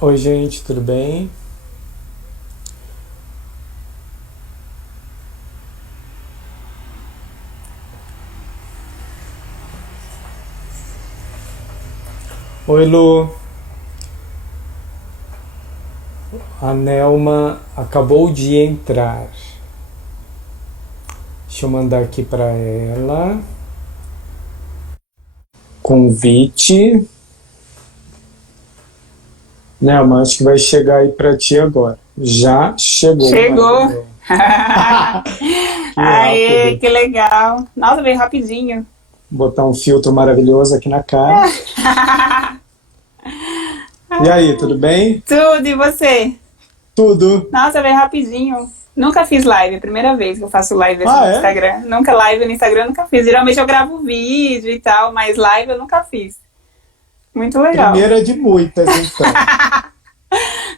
Oi, gente, tudo bem? Oi, Lu. A Nelma acabou de entrar. Deixa eu mandar aqui para ela. Convite. Nelma, acho que vai chegar aí para ti agora. Já chegou, Chegou! maravilhoso. Que Aê, rápido. que legal! Nossa, veio rapidinho. Botar um filtro maravilhoso aqui na cara. E aí, tudo bem? Tudo, e você? Tudo. Nossa, veio rapidinho. Nunca fiz live, primeira vez que eu faço live assim Ah, no é? Instagram. Nunca live no Instagram, eu nunca fiz. Geralmente eu gravo vídeo e tal, mas live eu nunca fiz. Muito legal. Primeira de muitas, então.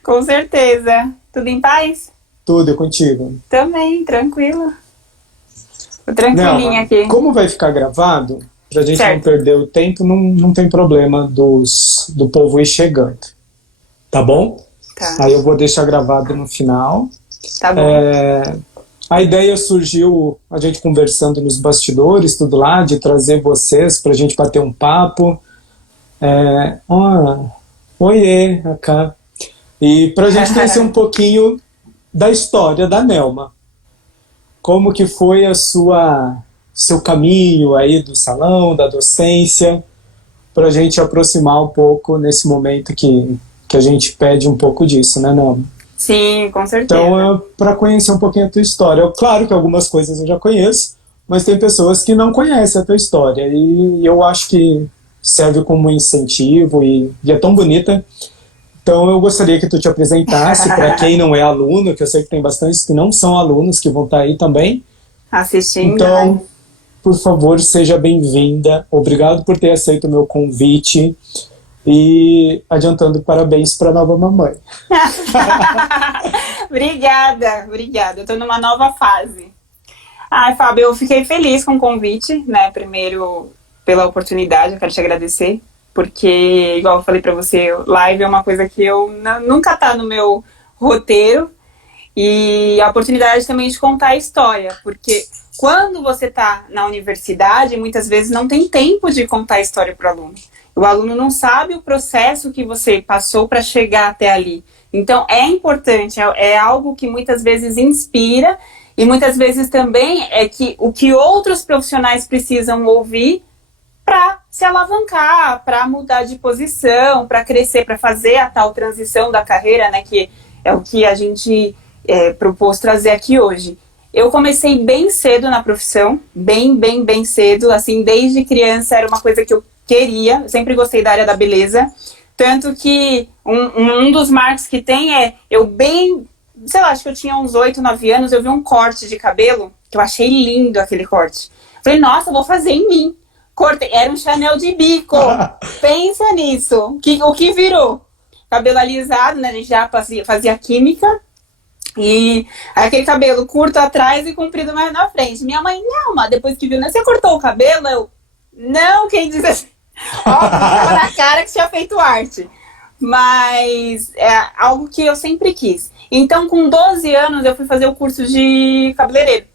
Com certeza. Tudo em paz? Tudo é contigo. Também, tranquilo. Tô tranquilinha Nelma, aqui. como vai ficar gravado, para a gente não Certo. perder o tempo, não tem problema do povo ir chegando, tá bom? Tá, Aí eu vou deixar gravado no final. tá bom. É, a ideia surgiu, a gente conversando nos bastidores, tudo lá, de trazer vocês para a gente bater um papo. Oiê, Acá. E para a gente conhecer um pouquinho da história da Nelma. Como que foi a seu caminho aí do salão, da docência, para a gente aproximar um pouco nesse momento que a gente pede um pouco disso, né, Nelma? Sim, com certeza. Então, para conhecer um pouquinho a tua história. Claro que algumas coisas eu já conheço, mas tem pessoas que não conhecem a tua história. E eu acho que serve como incentivo e é tão bonita. Então, eu gostaria que tu te apresentasse para quem não é aluno, que eu sei que tem bastantes que não são alunos que vão estar aí também. Assistindo, né? Então, por favor, seja bem-vinda. Obrigado por ter aceito o meu convite. E adiantando parabéns para a nova mamãe. Obrigada, obrigada. Eu tô numa nova fase. Ai, Fábio, eu fiquei feliz com o convite, né? Primeiro, pela oportunidade, eu quero te agradecer. Porque, igual eu falei pra você, live é uma coisa que eu nunca tá no meu roteiro. E a oportunidade também de contar a história. Porque quando você tá na universidade, muitas vezes não tem tempo de contar a história pro aluno. O aluno não sabe o processo que você passou para chegar até ali. Então, é importante, é algo que muitas vezes inspira e muitas vezes também é que o que outros profissionais precisam ouvir para se alavancar, para mudar de posição, para crescer, para fazer a tal transição da carreira, né, que é o que a gente propôs trazer aqui hoje. Eu comecei bem cedo na profissão, bem cedo, assim, desde criança era uma coisa que eu queria, eu sempre gostei da área da beleza, tanto que um dos marcos que tem eu bem, sei lá, acho que eu tinha uns 8, 9 anos, eu vi um corte de cabelo, que eu achei lindo aquele corte. Falei, nossa, eu vou fazer em mim. Cortei, era um Chanel de bico, pensa nisso, o que virou? Cabelo alisado, né, a gente já fazia química, e aquele cabelo curto atrás e comprido mais na frente. Minha mãe, não, mas depois que viu, né, você cortou o cabelo? Eu, não, quem diz assim? Óbvio, tava na cara que tinha feito arte. Mas é algo que eu sempre quis. Então, com 12 anos, eu fui fazer o curso de cabeleireiro.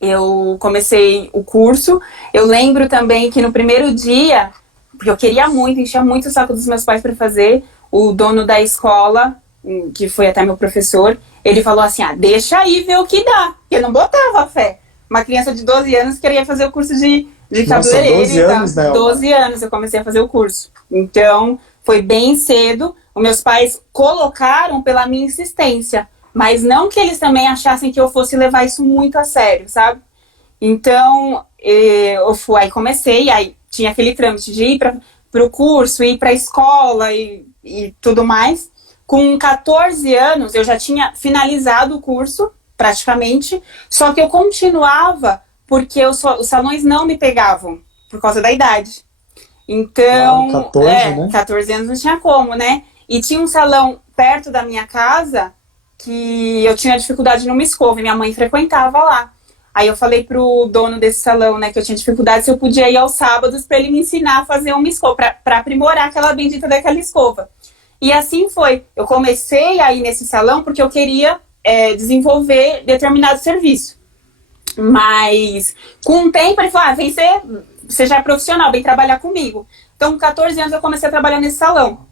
Eu comecei o curso. Eu lembro também que no primeiro dia, porque eu queria muito, enchia muito o saco dos meus pais para fazer, o dono da escola, que foi até meu professor, ele falou assim, deixa aí ver o que dá. Porque eu não botava fé. Uma criança de 12 anos queria fazer o curso de Nossa, cabeleireiro 12 e tal. anos, né, Elma? 12 anos eu comecei a fazer o curso. Então, foi bem cedo. Os meus pais colocaram pela minha insistência. Mas não que eles também achassem que eu fosse levar isso muito a sério, sabe? Então, eu fui, aí comecei, aí tinha aquele trâmite de ir para o curso, ir para a escola e tudo mais. Com 14 anos, eu já tinha finalizado o curso, praticamente, só que eu continuava porque os salões não me pegavam, por causa da idade. Claro, Então, 14, né? 14 anos não tinha como, né? E tinha um salão perto da minha casa que eu tinha dificuldade numa escova e minha mãe frequentava lá. Aí eu falei pro dono desse salão, né, que eu tinha dificuldade, se eu podia ir aos sábados para ele me ensinar a fazer uma escova, para aprimorar aquela bendita daquela escova. E assim foi. Eu comecei a ir nesse salão porque eu queria desenvolver determinado serviço. Mas com o tempo ele falou, vem você já é profissional, vem trabalhar comigo. Então com 14 anos eu comecei a trabalhar nesse salão.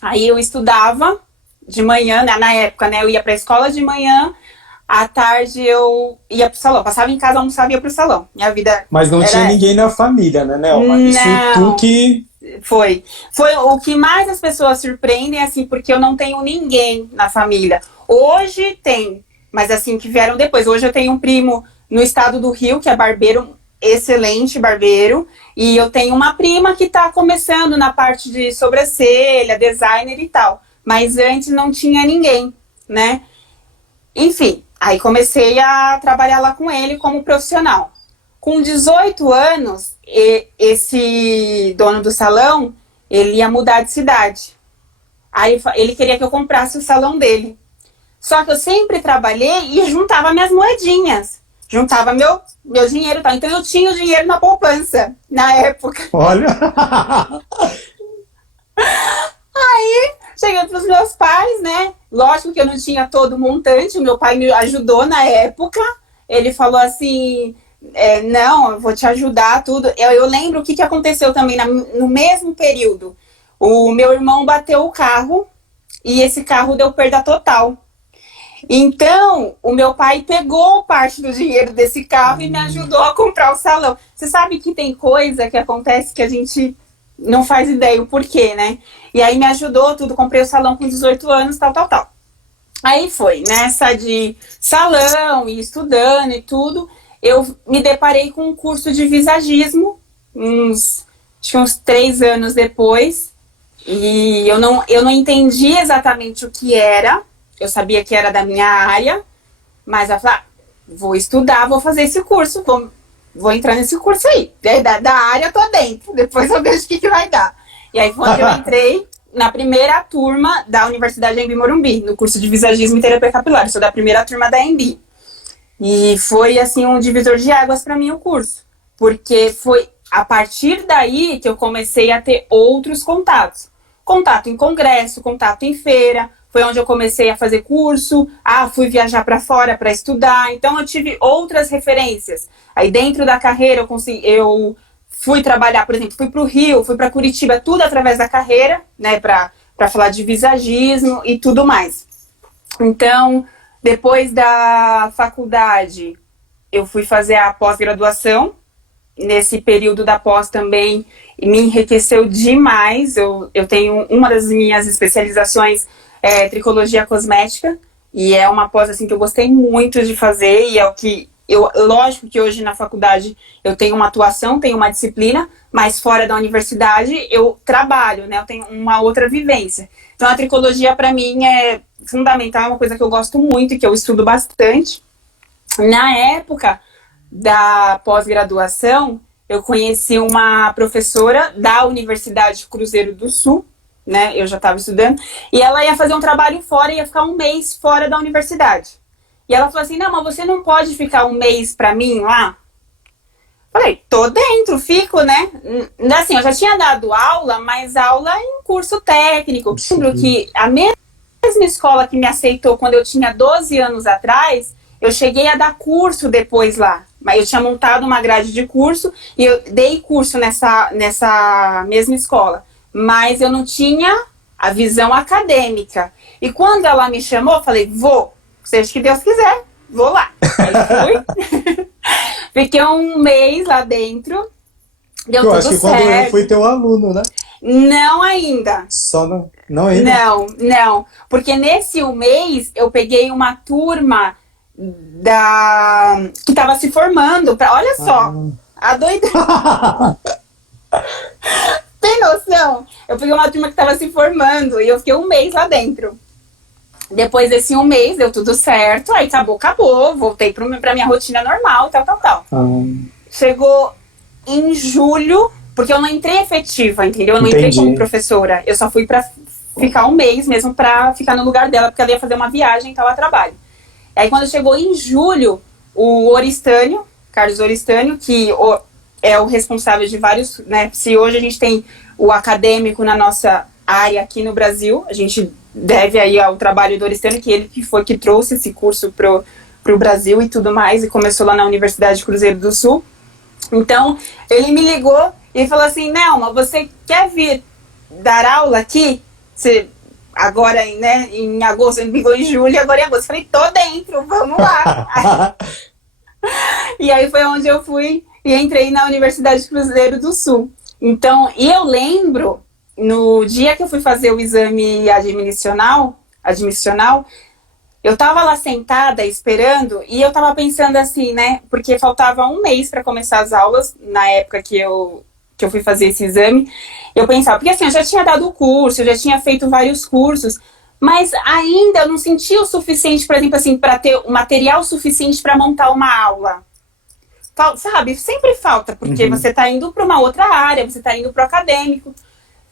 Aí eu estudava de manhã, na época, né, eu ia pra escola de manhã, à tarde eu ia pro salão. Passava em casa, almoçava e ia pro salão. Minha vida. Mas não tinha ninguém na família, né, Nelma? Não. Isso tu que... Foi o que mais as pessoas surpreendem, assim, porque eu não tenho ninguém na família. Hoje tem, mas assim, que vieram depois. Hoje eu tenho um primo no estado do Rio, que é barbeiro, excelente barbeiro. E eu tenho uma prima que tá começando na parte de sobrancelha, designer e tal. Mas antes não tinha ninguém, né? Enfim, aí comecei a trabalhar lá com ele como profissional. Com 18 anos, esse dono do salão, ele ia mudar de cidade. Aí ele queria que eu comprasse o salão dele. Só que eu sempre trabalhei e juntava minhas moedinhas. Juntava meu dinheiro e tal. Então eu tinha o dinheiro na poupança, na época. Olha! Aí, cheguei pros meus pais, né? Lógico que eu não tinha todo o montante. O meu pai me ajudou na época. Ele falou assim... não, eu vou te ajudar, tudo. Eu lembro o que aconteceu também no mesmo período. O meu irmão bateu o carro e esse carro deu perda total. Então, o meu pai pegou parte do dinheiro desse carro e me ajudou a comprar o salão. Você sabe que tem coisa que acontece que a gente não faz ideia o porquê, né? E aí me ajudou tudo, comprei o salão com 18 anos, tal. Aí foi, nessa de salão e estudando e tudo... Eu me deparei com um curso de visagismo, uns 3 anos depois, e eu não entendi exatamente o que era, eu sabia que era da minha área, mas eu falei, vou estudar, vou fazer esse curso, vou entrar nesse curso aí, da área eu tô dentro, depois eu vejo o que vai dar. E aí foi onde eu entrei na primeira turma da Universidade Anhembi Morumbi, no curso de visagismo e terapia capilar, eu sou da primeira turma da Anhembi. E foi, assim, um divisor de águas para mim o curso. Porque foi a partir daí que eu comecei a ter outros contatos. Contato em congresso, contato em feira. Foi onde eu comecei a fazer curso. Fui viajar para fora para estudar. Então, eu tive outras referências. Aí, dentro da carreira, eu fui trabalhar, por exemplo, fui para o Rio, fui para Curitiba, tudo através da carreira, né? Para falar de visagismo e tudo mais. Então... Depois da faculdade, eu fui fazer a pós-graduação. Nesse período da pós também me enriqueceu demais. Eu tenho uma das minhas especializações tricologia cosmética. E é uma pós assim, que eu gostei muito de fazer. E é o que lógico que hoje na faculdade eu tenho uma atuação, tenho uma disciplina, mas fora da universidade eu trabalho, né? Eu tenho uma outra vivência. Então a tricologia para mim é fundamental, é uma coisa que eu gosto muito e que eu estudo bastante. Na época da pós-graduação, eu conheci uma professora da Universidade Cruzeiro do Sul, né? Eu já estava estudando, e ela ia fazer um trabalho fora, ia ficar um mês fora da universidade. E ela falou assim, não, mas você não pode ficar um mês pra mim lá? Falei, tô dentro, fico, né? Assim, eu já tinha dado aula, mas aula em curso técnico. Lembro que a mesma escola que me aceitou quando eu tinha 12 anos atrás, eu cheguei a dar curso depois lá. Mas eu tinha montado uma grade de curso e eu dei curso nessa mesma escola. Mas eu não tinha a visão acadêmica. E quando ela me chamou, eu falei, vou. Seja que Deus quiser, vou lá. Aí fui. Fiquei um mês lá dentro. Deu tudo certo. Eu acho que quando eu fui teu aluno, né? Não ainda. Só não ainda? Não. Porque nesse um mês eu peguei uma turma que estava se formando. Olha só, a doideira. Tem noção? Eu peguei uma turma que estava se formando e eu fiquei um mês lá dentro. Depois desse um mês, deu tudo certo. Aí acabou. Voltei pra minha rotina normal, tal. Chegou em julho, porque eu não entrei efetiva, entendeu? Eu não entrei como professora. Eu só fui pra ficar um mês mesmo pra ficar no lugar dela, porque ela ia fazer uma viagem, tal, a trabalho. Aí quando chegou em julho, o Oristânio, Carlos Oristânio, que é o responsável de vários, né? Se hoje a gente tem o acadêmico na nossa área aqui no Brasil. A gente deve aí ao trabalho do Oristano, que ele que foi que trouxe esse curso pro Brasil e tudo mais, e começou lá na Universidade de Cruzeiro do Sul. Então, ele me ligou e falou assim, Nelma, você quer vir dar aula aqui? Você, agora, né, em agosto, ele me ligou em julho, agora em agosto. Eu falei, tô dentro, vamos lá. E aí foi onde eu fui e entrei na Universidade de Cruzeiro do Sul. Então, e eu lembro, no dia que eu fui fazer o exame admissional, eu tava lá sentada esperando e eu tava pensando assim, né, porque faltava um mês para começar as aulas, na época que eu fui fazer esse exame, eu pensava, porque assim, eu já tinha dado o curso, eu já tinha feito vários cursos, mas ainda eu não sentia o suficiente, por exemplo, assim, para ter o material suficiente para montar uma aula. Sabe, sempre falta, porque você tá indo para uma outra área, você tá indo pro acadêmico.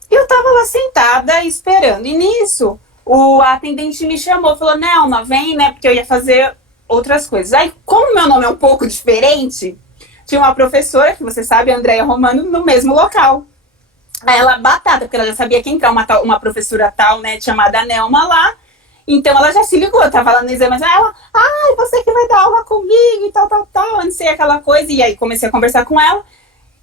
E eu tava lá sentada esperando, e nisso, o atendente me chamou, falou, Nelma, vem, né, porque eu ia fazer outras coisas. Aí, como meu nome é um pouco diferente, tinha uma professora, que você sabe, a Andréia Romano, no mesmo local. Aí ela, batata, porque ela já sabia que entrar uma professora tal, né, chamada Nelma lá. Então ela já se ligou, eu tava lá no exame, mas ela, você que vai dar aula comigo e tal, não sei, aquela coisa. E aí comecei a conversar com ela.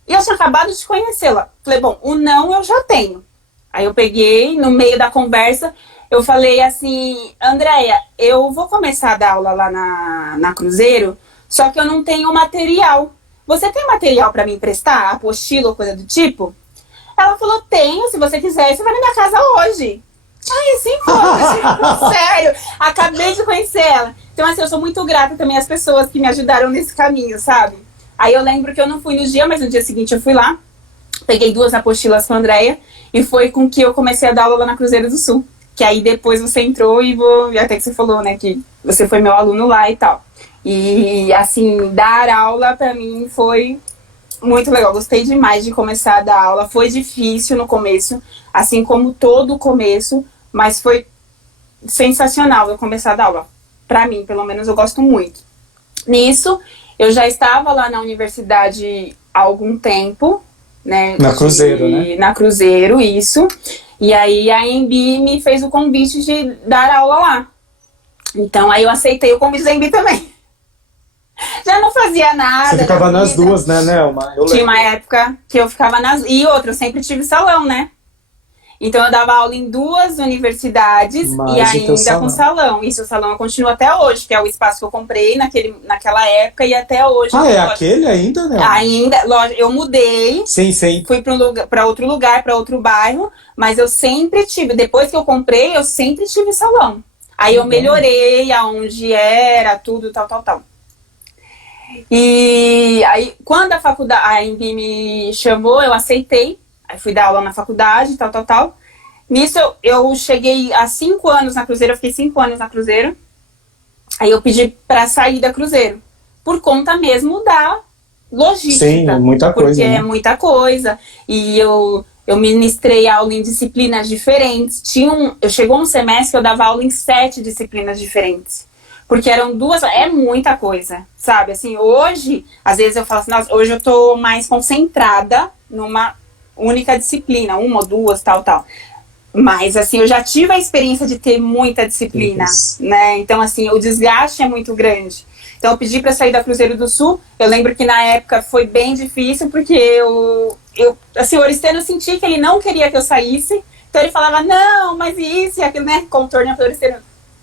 E eu tinha acabado de conhecê-la. Falei, bom, o não eu já tenho. Aí eu peguei, no meio da conversa, eu falei assim, Andréia, eu vou começar a dar aula lá na Cruzeiro, só que eu não tenho material. Você tem material para me emprestar? Apostila ou coisa do tipo? Ela falou, tenho, se você quiser, você vai na minha casa hoje. Ai, 5 anos, sério, acabei de conhecer ela. Então, assim, eu sou muito grata também às pessoas que me ajudaram nesse caminho, sabe? Aí eu lembro que eu não fui no dia, mas no dia seguinte eu fui lá, peguei 2 apostilas com a Andréia, e foi com que eu comecei a dar aula lá na Cruzeiro do Sul. Que aí depois você entrou e até que você falou, né, que você foi meu aluno lá e tal. E, assim, dar aula pra mim foi muito legal, gostei demais de começar a dar aula. Foi difícil no começo, assim como todo o começo, mas foi sensacional eu começar a dar aula. Pra mim, pelo menos, eu gosto muito. Nisso, eu já estava lá na universidade há algum tempo, né? Na Cruzeiro, né? Na Cruzeiro, isso. E aí a Embi me fez o convite de dar aula lá. Então aí eu aceitei o convite da Embi também. Já não fazia nada. Você ficava nas duas, né, Nelma? Tinha uma época que eu ficava nas... E outra, eu sempre tive salão, né? Então eu dava aula em 2 universidades e ainda com salão. Isso, o salão continua até hoje, que é o espaço que eu comprei naquela época e até hoje. É aquele ainda, né? Ainda, lógico, eu mudei. Sim. Fui para outro lugar, para outro bairro, mas eu sempre tive, depois que eu comprei, eu sempre tive salão. Aí eu melhorei aonde era, tudo, tal. E aí, quando a Embi me chamou, eu aceitei. Aí fui dar aula na faculdade, tal. Nisso eu cheguei a 5 anos na Cruzeiro, eu fiquei 5 anos na Cruzeiro. Aí eu pedi pra sair da Cruzeiro, por conta mesmo da logística. Sim, muita coisa. Porque né? é muita coisa. E eu ministrei aula em disciplinas diferentes. Chegou um semestre que eu dava aula em 7 disciplinas diferentes. Porque eram 2, é muita coisa, sabe? Assim, hoje, às vezes eu falo assim, nossa, hoje eu tô mais concentrada numa única disciplina, 1 ou 2, tal. Mas, assim, eu já tive a experiência de ter muita disciplina, né? Então, assim, o desgaste é muito grande. Então, eu pedi para sair da Cruzeiro do Sul. Eu lembro que na época foi bem difícil, porque assim, o Oristano, eu senti que ele não queria que eu saísse. Então, ele falava, não, mas isso e aquilo, né? Contorno para o Oristano.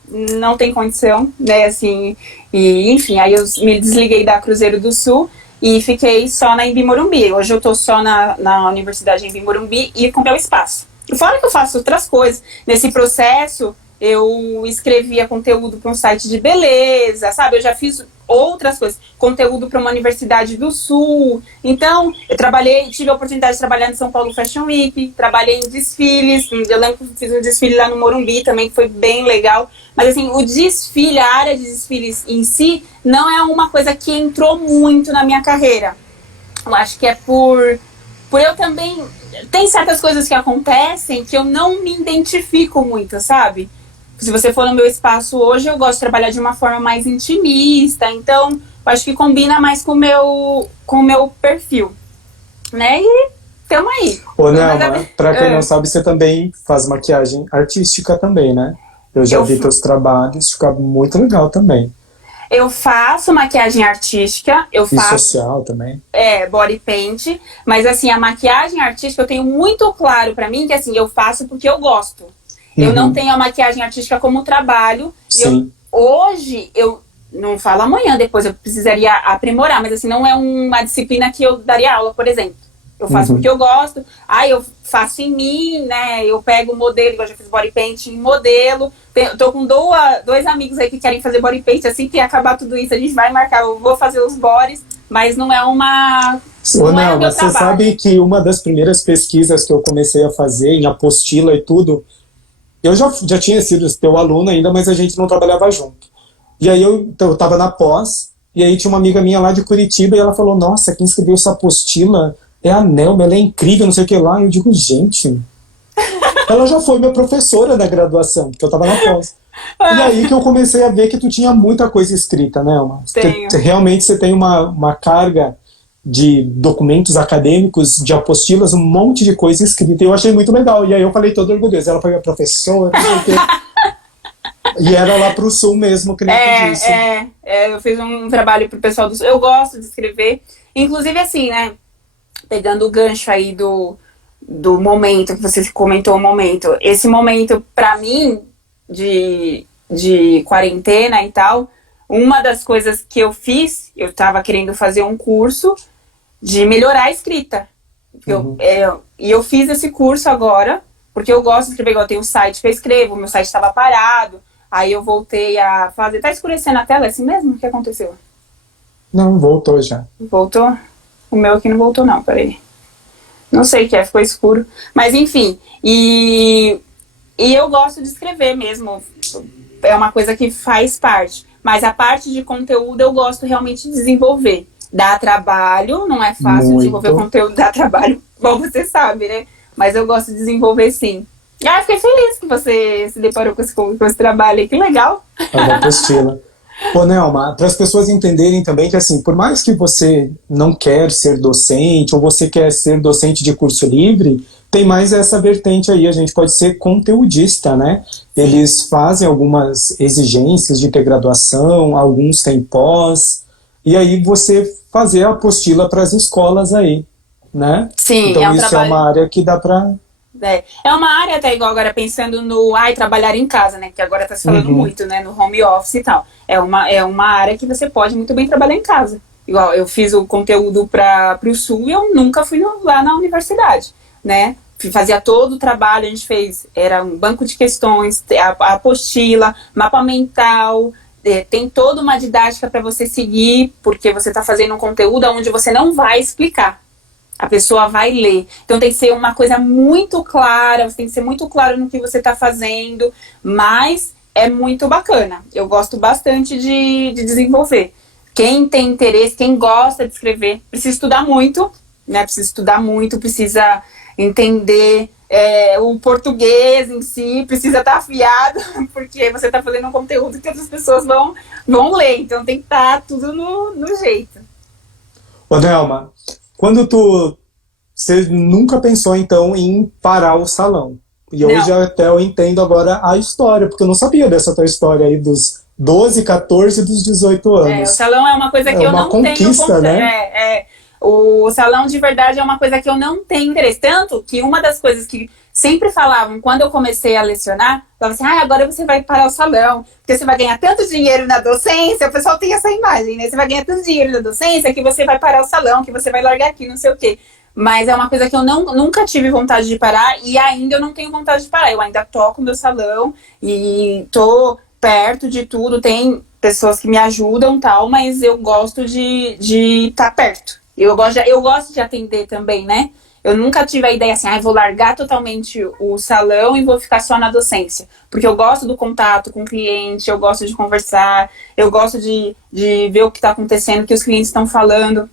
Não tem condição, né? Assim, e, enfim, aí eu me desliguei da Cruzeiro do Sul e fiquei só na Embi Morumbi. Hoje eu tô só na Universidade Embi Morumbi e comprei o espaço. E fora que eu faço outras coisas. Nesse processo, eu escrevia conteúdo para um site de beleza, sabe? Eu já fiz outras coisas. Conteúdo para uma universidade do Sul. Então, tive a oportunidade de trabalhar em São Paulo Fashion Week, trabalhei em desfiles. Eu lembro que fiz um desfile lá no Morumbi também, que foi bem legal. Mas, assim, o desfile, a área de desfiles em si, não é uma coisa que entrou muito na minha carreira. Eu acho que é por eu também... Tem certas coisas que acontecem que eu não me identifico muito, sabe? Se você for no meu espaço hoje, eu gosto de trabalhar de uma forma mais intimista. Então, eu acho que combina mais com o meu perfil, né? E tamo aí. Ô, Nelma, pra quem não sabe, você também faz maquiagem artística também, né? Eu já vi teus trabalhos, fica muito legal também. Eu faço maquiagem artística, eu faço... E social também. Body paint, mas assim, a maquiagem artística eu tenho muito claro pra mim que assim, eu faço porque eu gosto. Eu não tenho a maquiagem artística como trabalho. Sim. Hoje, eu não falo amanhã, depois eu precisaria aprimorar, mas assim, não é uma disciplina que eu daria aula, por exemplo. Eu faço porque eu gosto, eu faço em mim, né? Eu pego o modelo, eu já fiz body paint em modelo. Tô com dois amigos aí que querem fazer body paint. Assim que acabar tudo isso, a gente vai marcar, eu vou fazer os bodies, mas não é uma... Não, mas você sabe que uma das primeiras pesquisas que eu comecei a fazer em apostila e tudo, eu já tinha sido teu aluno ainda, mas a gente não trabalhava junto. E aí eu tava na pós, e aí tinha uma amiga minha lá de Curitiba, e ela falou, nossa, quem escreveu essa apostila é a Nelma, ela é incrível, não sei o que lá. E eu digo, gente, ela já foi minha professora na graduação, porque eu tava na pós. E aí que eu comecei a ver que tu tinha muita coisa escrita, Nelma. Realmente você tem uma carga de documentos acadêmicos, de apostilas, um monte de coisa escrita. E eu achei muito legal. E aí eu falei todo orgulhoso, ela foi minha professora, não sei o quê. E era lá pro Sul mesmo, que nem tu disse. Eu fiz um trabalho pro pessoal do Sul. Eu gosto de escrever. Inclusive assim, né? Pegando o gancho aí do momento que você comentou, o momento. Esse momento, pra mim, de quarentena e tal, uma das coisas que eu fiz, eu tava querendo fazer um curso de melhorar a escrita. E eu fiz esse curso agora, porque eu gosto de escrever, igual eu tenho um site que eu escrevo, meu site estava parado, aí eu voltei a fazer... Tá escurecendo a tela, é assim mesmo? O que aconteceu? Não, voltou já. Voltou? O meu aqui não voltou não, peraí. Não sei o que ficou escuro. Mas enfim, e eu gosto de escrever mesmo. É uma coisa que faz parte. Mas a parte de conteúdo eu gosto realmente de desenvolver. Dá trabalho, não é fácil desenvolver conteúdo, dá trabalho, bom, você sabe, né? Mas eu gosto de desenvolver sim. Fiquei feliz que você se deparou com esse trabalho aí, que legal. É uma apostila. Ô, Nelma, para as pessoas entenderem também que, assim, por mais que você não quer ser docente, ou você quer ser docente de curso livre, tem mais essa vertente aí, a gente pode ser conteudista, né? Eles fazem algumas exigências de ter graduação, alguns têm pós, e aí você fazer a apostila para as escolas aí, né? Sim, então isso trabalho... é uma área que dá para... É uma área até igual agora pensando no trabalhar em casa, né? Que agora tá se falando muito, né? No home office e tal. É uma área que você pode muito bem trabalhar em casa. Igual eu fiz o conteúdo pro Sul e eu nunca fui lá na universidade, né? Fazia todo o trabalho, a gente fez, era um banco de questões, a apostila, mapa mental, tem toda uma didática para você seguir, porque você está fazendo um conteúdo onde você não vai explicar. A pessoa vai ler. Então tem que ser uma coisa muito clara, você tem que ser muito claro no que você está fazendo, mas é muito bacana. Eu gosto bastante de desenvolver. Quem tem interesse, quem gosta de escrever, precisa estudar muito, né? Precisa entender o português em si, precisa estar afiado, porque você está fazendo um conteúdo que outras pessoas vão ler, então tem que estar tudo no jeito. Ô, Nelma, quando você nunca pensou então em parar o salão? E hoje até eu entendo agora a história, porque eu não sabia dessa tua história aí dos 12, 14 e dos 18 anos. O salão é uma coisa que eu não conquista, né? O salão de verdade é uma coisa que eu não tenho interesse. Tanto que uma das coisas que sempre falavam quando eu comecei a lecionar, falavam assim, agora você vai parar o salão, porque você vai ganhar tanto dinheiro na docência, o pessoal tem essa imagem, né? Você vai ganhar tanto dinheiro na docência que você vai parar o salão, que você vai largar aqui, não sei o quê. Mas é uma coisa que eu nunca tive vontade de parar e ainda eu não tenho vontade de parar. Eu ainda toco no meu salão e tô perto de tudo, tem pessoas que me ajudam e tal, mas eu gosto de estar perto. Eu gosto de atender também, né? Eu nunca tive a ideia assim, vou largar totalmente o salão e vou ficar só na docência. Porque eu gosto do contato com o cliente, eu gosto de conversar, eu gosto de ver o que está acontecendo, o que os clientes estão falando.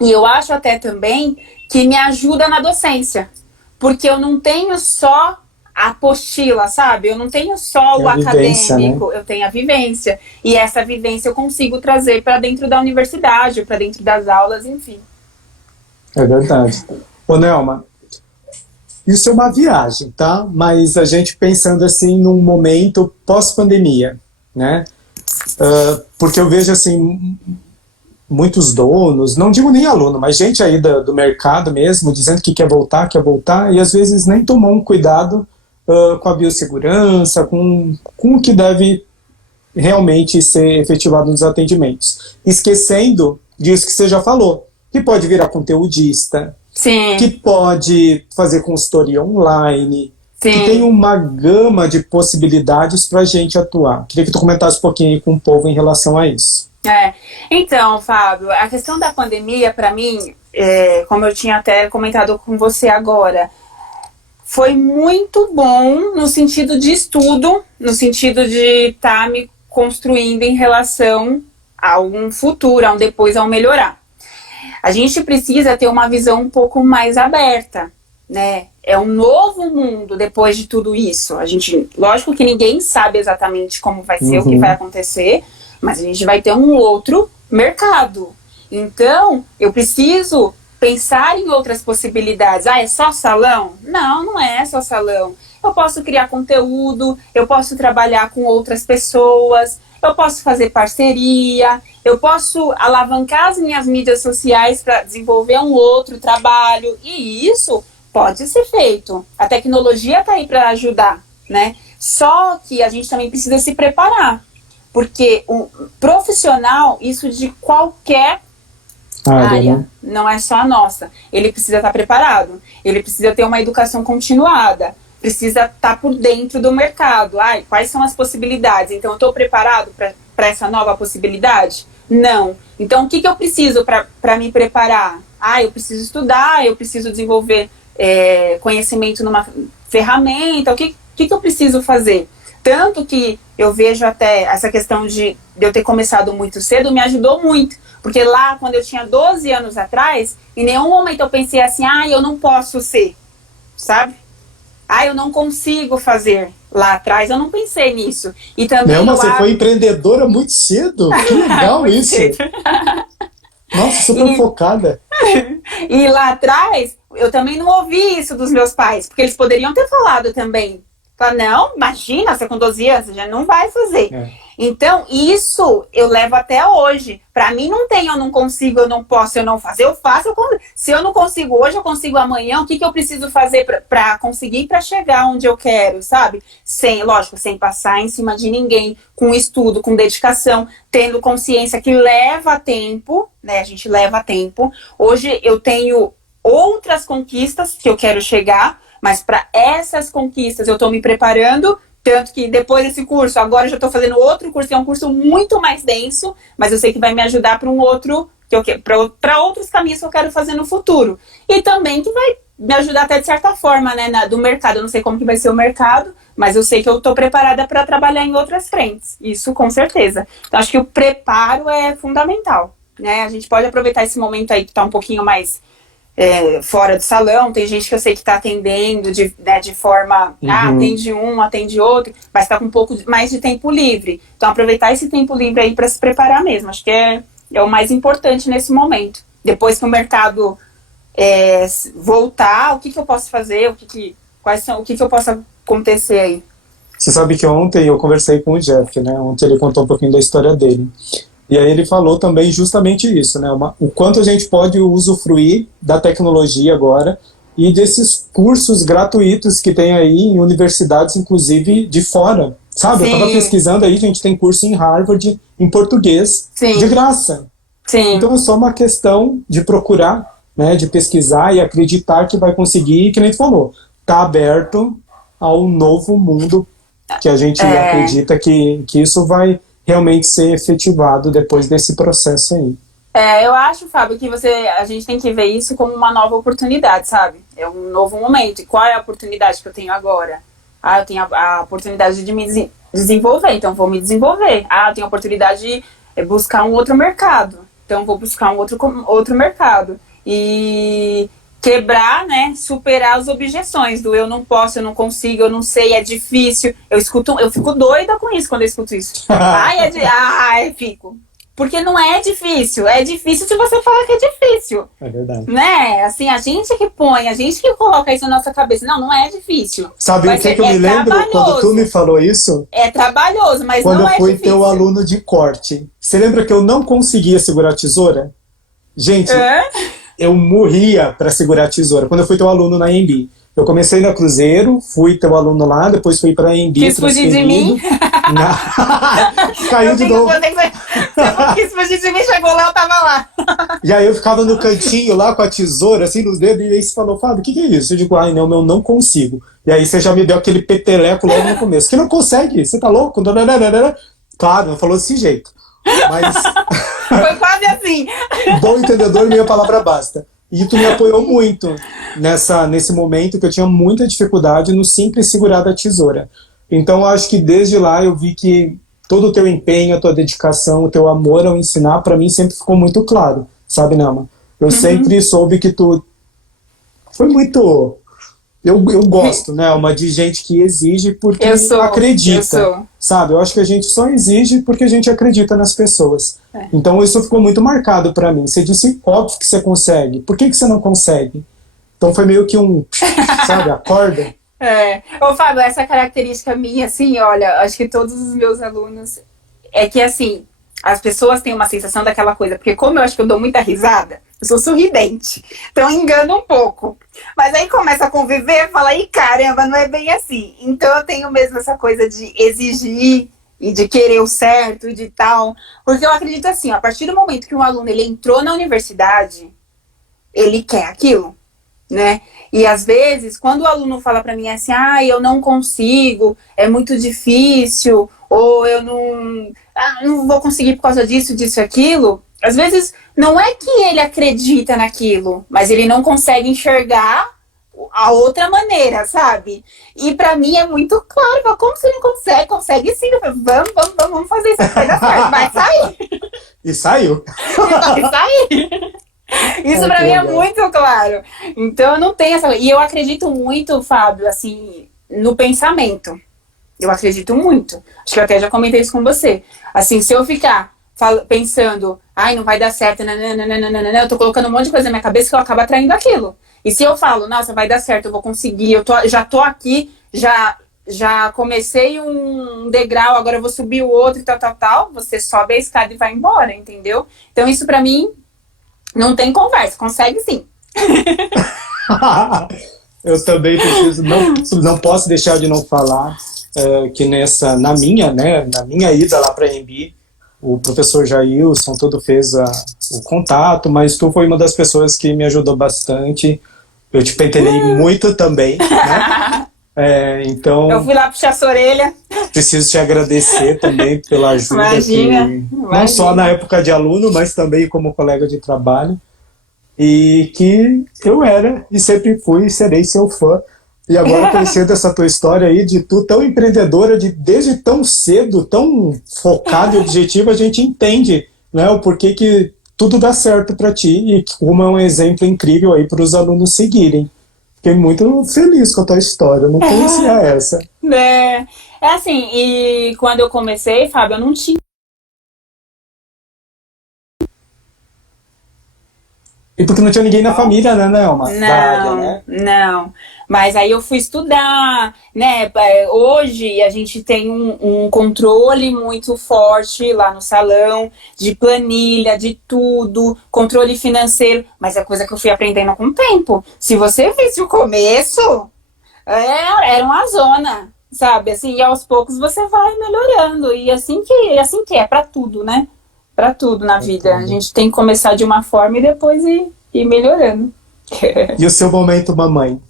E eu acho até também que me ajuda na docência. Porque eu não tenho só a apostila, sabe? Eu não tenho só o acadêmico, né? Eu tenho a vivência. E essa vivência eu consigo trazer para dentro da universidade, para dentro das aulas, enfim. É verdade. Ô, Nelma, isso é uma viagem, tá? Mas a gente pensando assim num momento pós-pandemia, né? Porque eu vejo assim muitos donos, não digo nem aluno, mas gente aí do mercado mesmo, dizendo que quer voltar, e às vezes nem tomou um cuidado com a biossegurança, com o que deve realmente ser efetivado nos atendimentos. Esquecendo disso que você já falou, que pode virar conteudista, Sim. que pode fazer consultoria online, Sim. que tem uma gama de possibilidades para a gente atuar. Queria que tu comentasse um pouquinho aí com o povo em relação a isso. Então, Fábio, a questão da pandemia, para mim, como eu tinha até comentado com você agora, foi muito bom no sentido de estudo, no sentido de estar me construindo em relação a um futuro, a um depois, ao melhorar. A gente precisa ter uma visão um pouco mais aberta, né? É um novo mundo depois de tudo isso. Lógico que ninguém sabe exatamente como vai ser, o que vai acontecer, mas a gente vai ter um outro mercado. Então, eu preciso pensar em outras possibilidades. É só salão? Não, não é só salão. Eu posso criar conteúdo, eu posso trabalhar com outras pessoas, eu posso fazer parceria, eu posso alavancar as minhas mídias sociais para desenvolver um outro trabalho. E isso pode ser feito. A tecnologia está aí para ajudar, né? Só que a gente também precisa se preparar. Porque o profissional, isso de qualquer área, não é só a nossa. Ele precisa estar preparado, ele precisa ter uma educação continuada, precisa estar por dentro do mercado. Quais são as possibilidades? Então, eu estou preparado para essa nova possibilidade? Não. Então, o que eu preciso para me preparar? Eu preciso estudar, eu preciso desenvolver conhecimento numa ferramenta. O que eu preciso fazer? Tanto que eu vejo até essa questão de eu ter começado muito cedo me ajudou muito. Porque lá, quando eu tinha 12 anos atrás, em nenhum momento eu pensei assim, eu não posso ser, sabe? Eu não consigo fazer. Lá atrás eu não pensei nisso. E também Nelma, você foi empreendedora muito cedo. Que legal isso. Nossa, super focada. E lá atrás, eu também não ouvi isso dos meus pais, porque eles poderiam ter falado também. Não, imagina, você com 12 anos, já não vai fazer. Então, isso eu levo até hoje. Pra mim não tem, eu não consigo, eu não posso, eu não faço. Eu faço, se eu não consigo hoje, eu consigo amanhã. O que eu preciso fazer pra conseguir, pra chegar onde eu quero, sabe? Lógico, sem passar em cima de ninguém, com estudo, com dedicação, tendo consciência que leva tempo, né? A gente leva tempo. Hoje eu tenho outras conquistas que eu quero chegar, mas para essas conquistas eu estou me preparando, tanto que depois desse curso, agora eu já estou fazendo outro curso, que é um curso muito mais denso, mas eu sei que vai me ajudar para para outros caminhos que eu quero fazer no futuro. E também que vai me ajudar até de certa forma, né, do mercado. Eu não sei como que vai ser o mercado, mas eu sei que eu estou preparada para trabalhar em outras frentes. Isso com certeza. Então acho que o preparo é fundamental, né? A gente pode aproveitar esse momento aí que está um pouquinho mais fora do salão. Tem gente que eu sei que está atendendo de forma, atende um, atende outro, mas está com um pouco mais de tempo livre. Então aproveitar esse tempo livre aí para se preparar mesmo. Acho que é o mais importante nesse momento. Depois que o mercado voltar, o que eu posso fazer, o que eu posso acontecer aí. Você sabe que ontem eu conversei com o Jeff, né? Ontem ele contou um pouquinho da história dele. E aí ele falou também justamente isso, né? O quanto a gente pode usufruir da tecnologia agora e desses cursos gratuitos que tem aí em universidades, inclusive de fora, sabe? Sim. Eu estava pesquisando aí, a gente tem curso em Harvard, em português, Sim. de graça. Sim. Então é só uma questão de procurar, né? De pesquisar e acreditar que vai conseguir, e que nem tu falou, tá aberto ao novo mundo que a gente acredita que isso vai realmente ser efetivado depois desse processo aí. Eu acho, Fábio, que a gente tem que ver isso como uma nova oportunidade, sabe? É um novo momento. E qual é a oportunidade que eu tenho agora? Eu tenho a oportunidade de me desenvolver, então vou me desenvolver. Eu tenho a oportunidade de buscar um outro mercado, então vou buscar um outro mercado. E quebrar, né, superar as objeções do eu não posso, eu não consigo, eu não sei, é difícil. Eu fico doida com isso quando eu escuto isso. Fico. Porque não é difícil. É difícil se você falar que é difícil. É verdade. Né? Assim, a gente que põe, a gente que coloca isso na nossa cabeça. Não é difícil. Sabe o que eu me lembro quando tu me falou isso? É trabalhoso, mas quando não é difícil. Quando eu fui teu aluno de corte. Você lembra que eu não conseguia segurar a tesoura? Gente, eu morria para segurar a tesoura. Quando eu fui teu aluno na AMB. Eu comecei na Cruzeiro, fui teu aluno lá, depois fui pra AMB. Quis fugir de mim? Caiu de novo. Você quis fugir de mim, chegou lá, eu tava lá. E aí eu ficava no cantinho lá com a tesoura, assim, nos dedos, e aí você falou, Fábio, o que é isso? Eu digo, ai não, eu não consigo. E aí você já me deu aquele peteleco logo no começo. Que não consegue, você tá louco? Claro, não falou desse jeito. Mas... Foi quase assim. Bom entendedor, minha palavra basta. E tu me apoiou muito nesse momento que eu tinha muita dificuldade no simples segurar da tesoura. Então eu acho que desde lá eu vi que todo o teu empenho, a tua dedicação, o teu amor ao ensinar, para mim sempre ficou muito claro, sabe, Nelma? Eu sempre soube que tu foi muito... Eu gosto, Nelma, de gente que exige porque acredita, sabe? Eu acho que a gente só exige porque a gente acredita nas pessoas. Então isso ficou muito marcado pra mim. Você disse, óbvio que você consegue. Por que você não consegue? Então foi meio que sabe, acorda. Ô Fábio, essa característica minha, assim, olha, acho que todos os meus alunos, é que assim, as pessoas têm uma sensação daquela coisa, porque como eu acho que eu dou muita risada, eu sou sorridente, então engano um pouco. Mas aí começa a conviver e fala, ih, caramba, não é bem assim. Então eu tenho mesmo essa coisa de exigir e de querer o certo e de tal. Porque eu acredito assim, a partir do momento que um aluno ele entrou na universidade, ele quer aquilo, né? E às vezes, quando o aluno fala pra mim assim, eu não consigo, é muito difícil, ou eu não vou conseguir por causa disso, disso e aquilo, às vezes não é que ele acredita naquilo, mas ele não consegue enxergar a outra maneira, sabe? E pra mim é muito claro, falo, como você não consegue? Consegue sim. Eu falo, vamos fazer isso, vai dar certo, vai sair. E saiu. Vai sair. Isso pra mim é muito claro. Então eu não tenho essa... E eu acredito muito, Fábio, assim, no pensamento. Eu acredito muito. Acho que eu até já comentei isso com você. Assim, se eu ficar pensando, não vai dar certo, eu tô colocando um monte de coisa na minha cabeça que eu acabo atraindo aquilo. E se eu falo, nossa, vai dar certo, eu vou conseguir, já tô aqui, já comecei um degrau, agora eu vou subir o outro e tal, você sobe a escada e vai embora, entendeu? Então isso pra mim não tem conversa, consegue sim. Eu também preciso, não posso deixar de não falar que na minha ida lá para a AMB, o professor Jailson, todo fez o contato, mas tu foi uma das pessoas que me ajudou bastante. Eu te pentelei muito também, né? Então... Eu fui lá puxar sua orelha. Preciso te agradecer também pela ajuda. Imagina. Não só na época de aluno, mas também como colega de trabalho. E que eu era, e sempre fui, e serei seu fã. E agora, conhecendo essa tua história aí, de tu tão empreendedora, desde tão cedo, tão focada e objetiva, a gente entende, né, o porquê que tudo dá certo para ti e como é um exemplo incrível aí para os alunos seguirem. Fiquei muito feliz com a tua história, eu não conhecia essa. É assim, e quando eu comecei, Fábio, eu não tinha. E porque não tinha ninguém na família, né, Nelma? Não. Mas aí eu fui estudar, né? Hoje a gente tem um controle muito forte lá no salão, de planilha, de tudo, controle financeiro. Mas é coisa que eu fui aprendendo com o tempo. Se você visse o começo, era uma zona, sabe? Assim, e aos poucos você vai melhorando. E assim que é pra tudo, né? Pra tudo na vida. A gente tem que começar de uma forma e depois ir melhorando. E o seu momento, mamãe?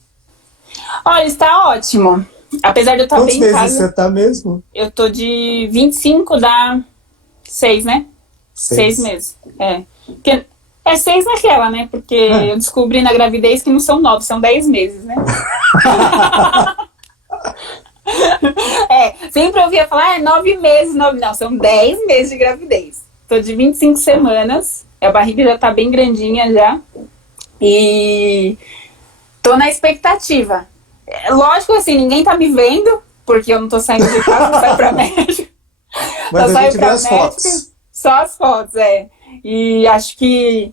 Olha, está ótimo. Apesar de eu estar bem em casa... Quantos meses você tá mesmo? Eu tô de 25, dá 6, né? 6 meses. Porque é 6 naquela, né? Porque eu descobri na gravidez que não são 9, são 10 meses, né? Sempre ouvia falar, 9 meses, 9... Não, são 10 meses de gravidez. Tô de 25 semanas, a barriga já tá bem grandinha já, e tô na expectativa. Lógico, assim, ninguém tá me vendo, porque eu não tô saindo de casa, não saio pra médico. Mas a gente vê as fotos. Só as fotos, E acho que,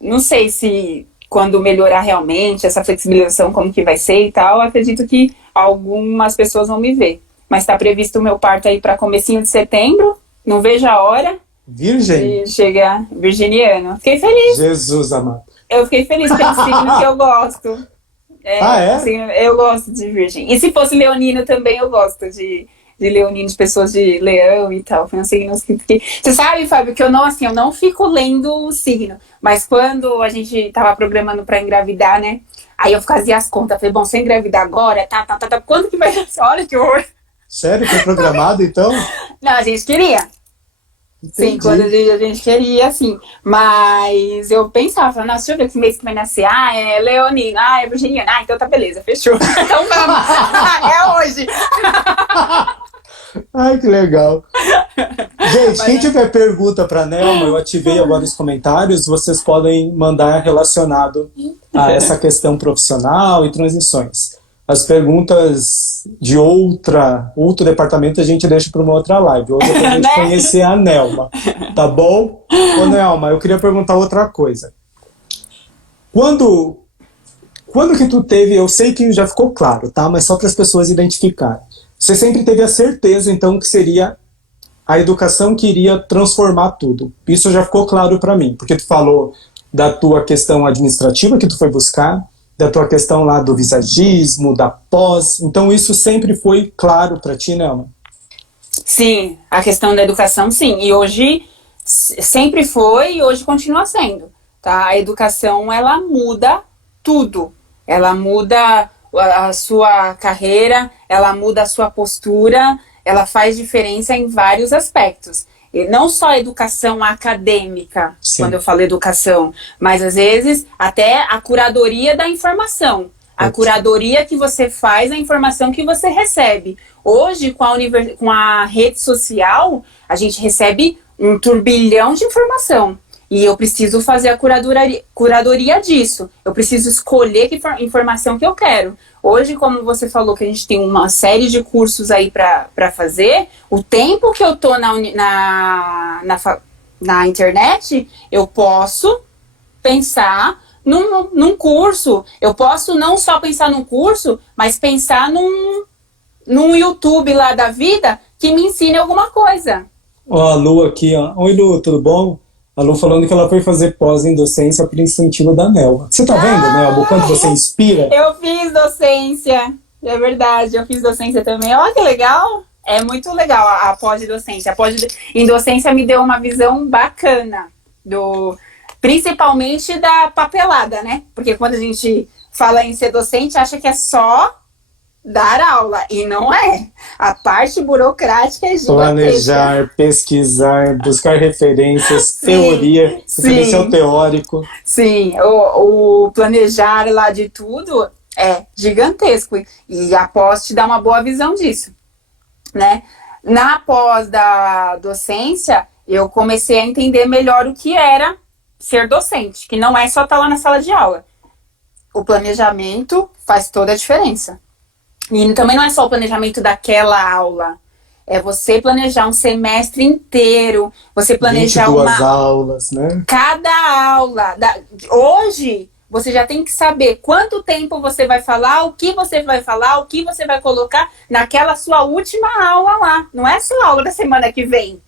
não sei se quando melhorar realmente essa flexibilização, como que vai ser e tal, acredito que algumas pessoas vão me ver. Mas tá previsto o meu parto aí para comecinho de setembro, não vejo a hora. Virgem? De chegar virginiano. Fiquei feliz. Jesus amado. Eu fiquei feliz pelo signo que eu gosto. Eu gosto de virgem. E se fosse leonino também, eu gosto de leonino, de pessoas de leão e tal. Foi um signo que... Você sabe, Fábio, que eu não fico lendo o signo. Mas quando a gente tava programando pra engravidar, né? Aí eu fazia as contas. Falei, bom, se eu engravidar agora, quando que vai... Olha que horror. Sério? Foi programado, então? Não, a gente queria. Entendi. Sim, quando a gente queria, assim. Mas eu pensava, nossa, deixa eu ver que mês que vai nascer. É leonino, é virginiano. Então tá beleza, fechou. Então vamos. É hoje. Ai, que legal. Gente, quem tiver pergunta para Nelma, eu ativei agora os comentários, vocês podem mandar relacionado a essa questão profissional e transições. As perguntas de outro departamento a gente deixa para uma outra live, outra pra gente conhecer a Nelma, tá bom? Ô Nelma, eu queria perguntar outra coisa. Quando que tu teve, eu sei que já ficou claro, tá? Mas só para as pessoas identificarem. Você sempre teve a certeza, então, que seria a educação que iria transformar tudo. Isso já ficou claro para mim, porque tu falou da tua questão administrativa que tu foi buscar, da tua questão lá do visagismo, da pós. Então, isso sempre foi claro para ti, Nelma? Sim, a questão da educação, sim. E hoje sempre foi e hoje continua sendo. Tá? A educação, ela muda tudo. Ela muda a sua carreira, ela muda a sua postura, ela faz diferença em vários aspectos. E não só a educação acadêmica, sim, quando eu falo educação, mas às vezes até a curadoria da informação. A curadoria que você faz, a informação que você recebe. Hoje, com a rede social, a gente recebe um turbilhão de informação. E eu preciso fazer a curadoria disso. Eu preciso escolher que informação que eu quero. Hoje, como você falou que a gente tem uma série de cursos aí para fazer, o tempo que eu tô na internet, eu posso pensar num curso. Eu posso não só pensar num curso, mas pensar num YouTube lá da vida que me ensine alguma coisa. Ó, a Lu aqui, ó. Oi, Lu, tudo bom? A Lu falando que ela foi fazer pós em docência por incentivo da Nelma. Você tá vendo, Nelma, o quanto você inspira? Eu fiz docência, é verdade, eu fiz docência também. Olha que legal, é muito legal a pós-docência. Em docência me deu uma visão bacana, principalmente da papelada, né? Porque quando a gente fala em ser docente, acha que é só dar aula, e não é. A parte burocrática é gigantesca. Planejar, pesquisar, buscar referências, sim, teoria, referencial teórico. Sim, o planejar lá de tudo é gigantesco, e a pós te dá uma boa visão disso, né? Na pós da docência, eu comecei a entender melhor o que era ser docente, que não é só estar lá na sala de aula. O planejamento faz toda a diferença. E também não é só o planejamento daquela aula. É você planejar um semestre inteiro. Você planejar 22 aulas, né? Cada aula. Hoje, você já tem que saber quanto tempo você vai falar, o que você vai falar, o que você vai colocar naquela sua última aula lá. Não é só a aula da semana que vem.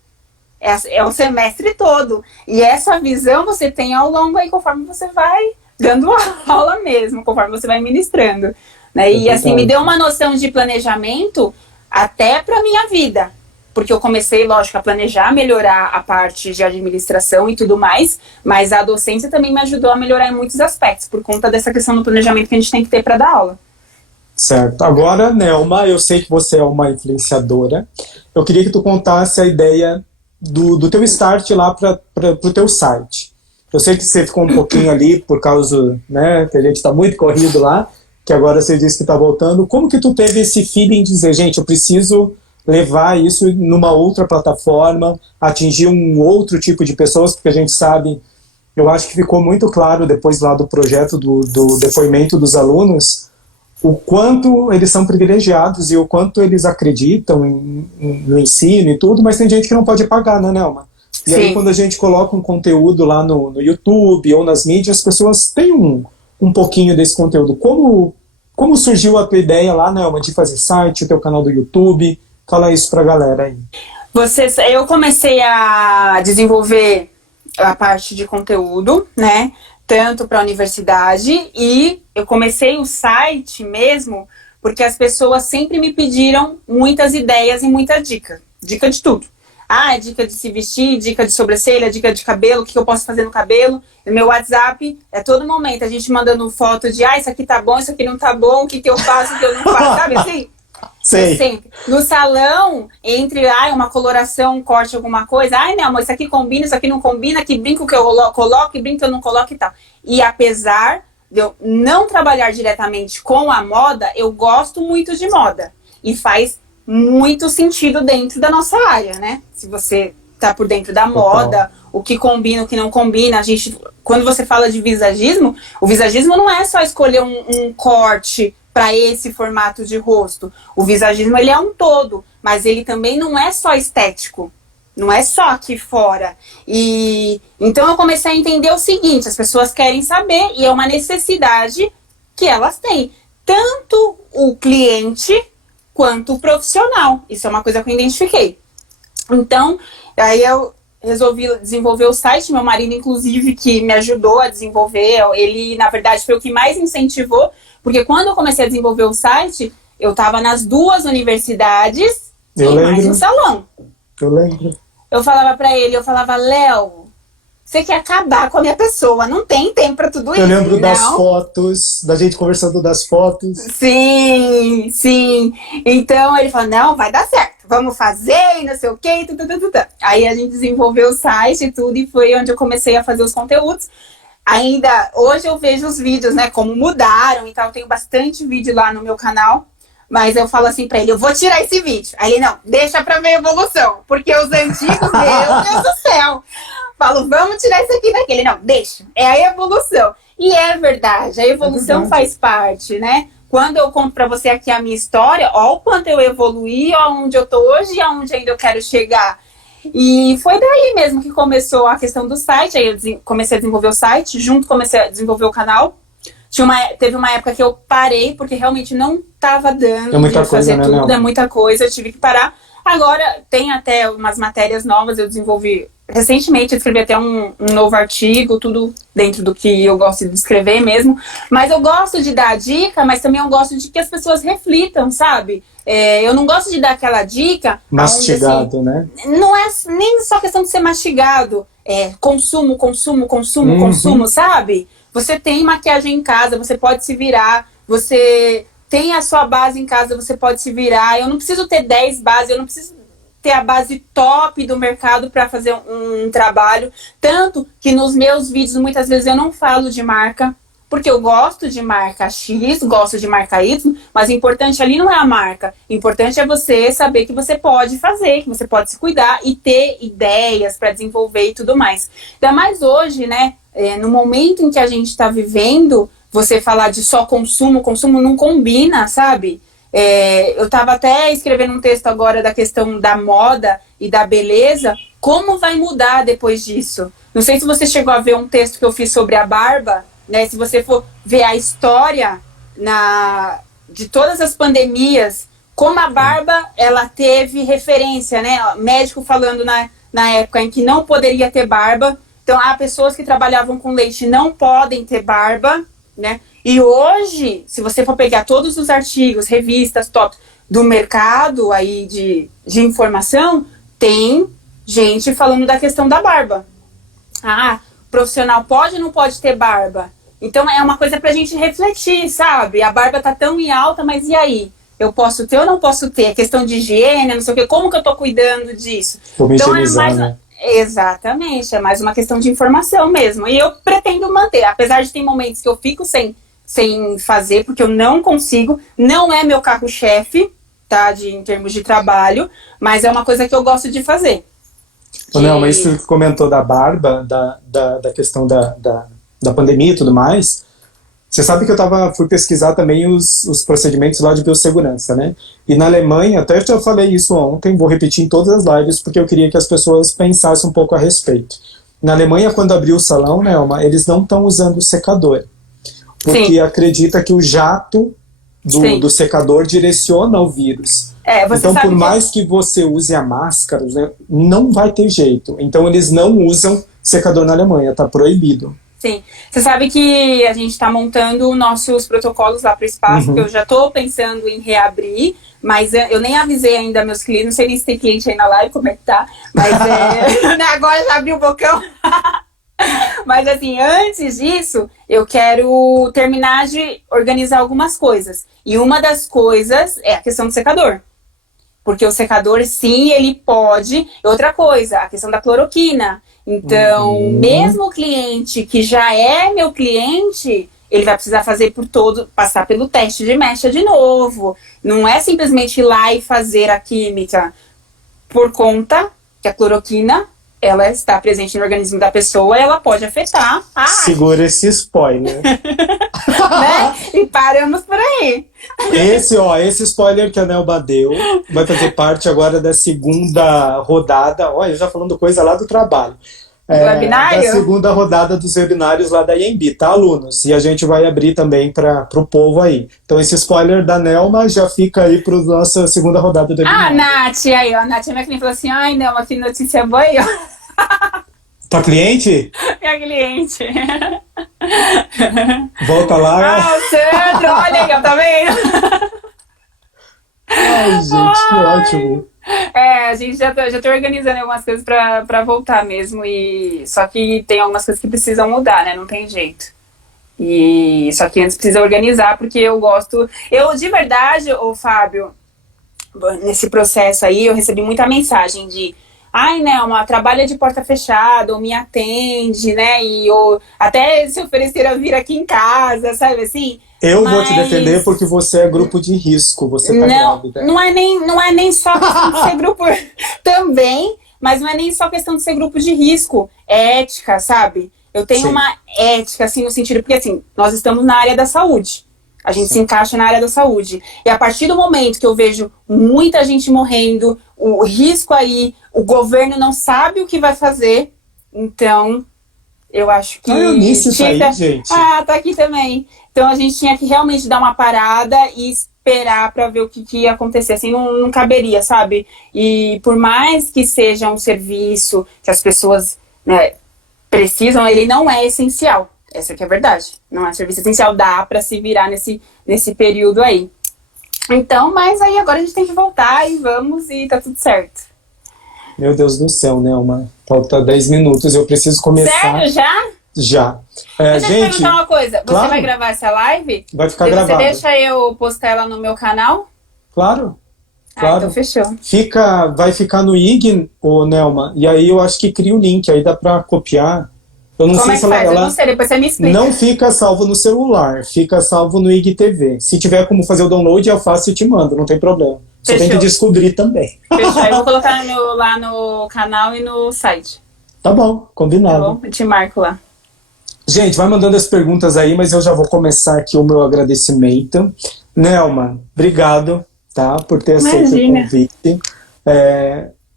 É o semestre todo. E essa visão você tem ao longo aí, conforme você vai dando aula mesmo, conforme você vai ministrando. Né? E assim, me deu uma noção de planejamento até para minha vida. Porque eu comecei, lógico, a planejar, melhorar a parte de administração e tudo mais, mas a docência também me ajudou a melhorar em muitos aspectos, por conta dessa questão do planejamento que a gente tem que ter para dar aula. Certo. Agora, Nelma, eu sei que você é uma influenciadora. Eu queria que tu contasse a ideia do teu start lá para o teu site. Eu sei que você ficou um pouquinho ali por causa, né, que a gente está muito corrido lá, que agora você disse que está voltando. Como que tu teve esse feeling de dizer, gente, eu preciso levar isso numa outra plataforma, atingir um outro tipo de pessoas, porque a gente sabe, eu acho que ficou muito claro depois lá do projeto, do depoimento dos alunos, o quanto eles são privilegiados e o quanto eles acreditam no ensino e tudo, mas tem gente que não pode pagar, né, Nelma? E Sim. aí quando a gente coloca um conteúdo lá no YouTube ou nas mídias, as pessoas têm um pouquinho desse conteúdo. Como surgiu a tua ideia lá, Nelma, de fazer site, o teu canal do YouTube? Fala isso pra galera aí. Eu comecei a desenvolver a parte de conteúdo, né? Tanto para a universidade, e eu comecei o site mesmo porque as pessoas sempre me pediram muitas ideias e muita dica. Dica de tudo. Dica de se vestir, dica de sobrancelha, dica de cabelo, o que eu posso fazer no cabelo. No meu WhatsApp, todo momento, a gente mandando foto de isso aqui tá bom, isso aqui não tá bom, o que eu faço, o que eu não faço, sabe assim? Sei. Sempre. No salão, entre uma coloração, um corte, alguma coisa. Meu amor, isso aqui combina, isso aqui não combina, que brinco que eu coloco, que brinco que eu não coloco e tal. E apesar de eu não trabalhar diretamente com a moda, eu gosto muito de moda. E faz muito sentido dentro da nossa área, né? Se você tá por dentro da moda, o que combina, o que não combina. Quando você fala de visagismo, o visagismo não é só escolher um corte para esse formato de rosto. O visagismo, ele é um todo, mas ele também não é só estético. Não é só aqui fora. E então eu comecei a entender o seguinte, as pessoas querem saber e é uma necessidade que elas têm. Tanto o cliente quanto o profissional. Isso é uma coisa que eu identifiquei. Então, aí eu resolvi desenvolver o site, meu marido, inclusive, que me ajudou a desenvolver, ele, na verdade, foi o que mais incentivou, porque quando eu comecei a desenvolver o site, eu estava nas 2 universidades e mais no salão. Eu lembro. Eu falava pra ele, Léo, você quer acabar com a minha pessoa, não tem tempo pra tudo isso. Eu lembro das fotos, da gente conversando das fotos. Sim, sim. Então ele falou, não, vai dar certo, vamos fazer e não sei o quê. Aí a gente desenvolveu o site e tudo, e foi onde eu comecei a fazer os conteúdos. Ainda hoje eu vejo os vídeos, né, como mudaram e tal, eu tenho bastante vídeo lá no meu canal. Mas eu falo assim pra ele, eu vou tirar esse vídeo. Aí ele, não, deixa pra ver a evolução. Porque os antigos, meu Deus do céu. Falo, vamos tirar isso aqui daqui. Ele, não, deixa. É a evolução. E é verdade, a evolução faz parte, né? Quando eu conto pra você aqui a minha história, ó o quanto eu evoluí, ó onde eu tô hoje e aonde ainda eu quero chegar. E foi daí mesmo que começou a questão do site. Aí eu comecei a desenvolver o site, comecei a desenvolver o canal. Teve uma época que eu parei, porque realmente não estava dando de fazer tudo, é muita coisa, eu tive que parar. Agora tem até umas matérias novas, eu desenvolvi recentemente, eu escrevi até um novo artigo, tudo dentro do que eu gosto de escrever mesmo. Mas eu gosto de dar dica, mas também eu gosto de que as pessoas reflitam, sabe? Eu não gosto de dar aquela dica... Mastigado, assim, né? Não é nem só questão de ser mastigado, consumo, sabe? Você tem maquiagem em casa, você pode se virar, você tem a sua base em casa, você pode se virar. Eu não preciso ter 10 bases, eu não preciso ter a base top do mercado para fazer um trabalho. Tanto que nos meus vídeos, muitas vezes, eu não falo de marca, porque eu gosto de marca X, gosto de marca Y, mas o importante ali não é a marca. O importante é você saber que você pode fazer, que você pode se cuidar e ter ideias para desenvolver e tudo mais. Ainda mais hoje, né? No momento em que a gente está vivendo, você falar de só consumo não combina, sabe? Eu estava até escrevendo um texto agora da questão da moda e da beleza, como vai mudar depois disso? Não sei se você chegou a ver um texto que eu fiz sobre a barba, né? Se você for ver a história de todas as pandemias, como a barba ela teve referência, né? Médico falando na época em que não poderia ter barba. Então, há pessoas que trabalhavam com leite não podem ter barba, né? E hoje, se você for pegar todos os artigos, revistas, top do mercado aí de informação, tem gente falando da questão da barba. Profissional pode ou não pode ter barba? Então, é uma coisa pra gente refletir, sabe? A barba tá tão em alta, mas e aí? Eu posso ter ou não posso ter? A questão de higiene, não sei o quê, como que eu tô cuidando disso? Então, é mais... né? Exatamente, é mais uma questão de informação mesmo. E eu pretendo manter, apesar de ter momentos que eu fico sem fazer, porque eu não consigo, não é meu carro-chefe, tá, em termos de trabalho, mas é uma coisa que eu gosto de fazer. Não, mas isso que comentou da barba, da questão da pandemia e tudo mais, Você sabe que eu fui pesquisar também os procedimentos lá de biossegurança, né? E na Alemanha, até eu falei isso ontem, vou repetir em todas as lives, porque eu queria que as pessoas pensassem um pouco a respeito. Na Alemanha, quando abriu o salão, né, eles não estão usando secador, porque Sim. acredita que o jato do secador direciona o vírus. Então, por mais que você use a máscara, né, não vai ter jeito. Então, eles não usam secador na Alemanha, tá proibido. Sim. Você sabe que a gente está montando nossos protocolos lá para o espaço, que eu já estou pensando em reabrir, mas eu nem avisei ainda meus clientes, não sei nem se tem cliente aí na live, como é que tá, mas agora já abri o bocão. Mas assim, antes disso, eu quero terminar de organizar algumas coisas. E uma das coisas é a questão do secador. Porque o secador, sim, ele pode... Outra coisa, a questão da cloroquina. Então, mesmo o cliente que já é meu cliente, ele vai precisar passar pelo teste de mecha de novo. Não é simplesmente ir lá e fazer a química por conta que a cloroquina, ela está presente no organismo da pessoa e ela pode afetar a... Segura esse spoiler. Né? E paramos por aí. Esse spoiler que a Nelma deu vai fazer parte agora da segunda rodada. Olha, eu já falando coisa lá do trabalho. Do webinário? Da segunda rodada dos webinários lá da IMB, tá, alunos? E a gente vai abrir também para o povo aí. Então esse spoiler da Nelma já fica aí para nossa segunda rodada do webinário. Ah, Nath, aí, ó. A Nath, minha cliente, falou assim: ai, Nelma, que notícia boa aí, ó. Tua cliente? Minha cliente. Volta lá. Ah, o Sandro, olha aí, ó, tá vendo? Ai, gente, que ótimo. A gente já tô organizando algumas coisas pra voltar mesmo. Só que tem algumas coisas que precisam mudar, né? Não tem jeito. Só que antes precisa organizar, porque eu gosto... Eu, de verdade, ô Fábio, nesse processo aí, eu recebi muita mensagem de... Ai, Nelma, trabalha de porta fechada, ou me atende, né? Ou até se oferecer a vir aqui em casa, sabe assim? Vou te defender porque você é grupo de risco, você tá grávida. Não é nem só questão de ser grupo também, mas não é nem só questão de ser grupo de risco. É ética, sabe? Eu tenho uma ética, assim, no sentido... Porque, assim, nós estamos na área da saúde. A gente se encaixa na área da saúde. E a partir do momento que eu vejo muita gente morrendo, o risco aí, o governo não sabe o que vai fazer, então eu acho que... eu nisso isso aí, gente. Tá aqui também. Então a gente tinha que realmente dar uma parada e esperar para ver o que ia acontecer. Assim, não caberia, sabe? E por mais que seja um serviço que as pessoas, né, precisam, ele não é essencial. Essa que é a verdade. Não é serviço essencial, dá pra se virar nesse período aí. Então, mas aí agora a gente tem que voltar e vamos e tá tudo certo. Meu Deus do céu, Nelma. Falta 10 minutos, eu preciso começar. Sério, já? Já. Deixa eu te perguntar uma coisa. Você claro, vai gravar essa live? Vai ficar gravado. Você deixa eu postar ela no meu canal? Claro. Então fechou. Vai ficar no IG, ô Nelma, e aí eu acho que cria o link, aí dá pra copiar. Eu não Como sei é que se faz? Eu não sei, depois você me explica. Não fica salvo no celular, fica salvo no IGTV. Se tiver como fazer o download, eu faço e te mando, não tem problema. Você tem que descobrir também. Fechou, eu vou colocar lá no canal e no site. Tá bom, combinado. Tá bom, eu te marco lá. Gente, vai mandando as perguntas aí, mas eu já vou começar aqui o meu agradecimento. Nelma, obrigado, tá, por ter aceito o convite.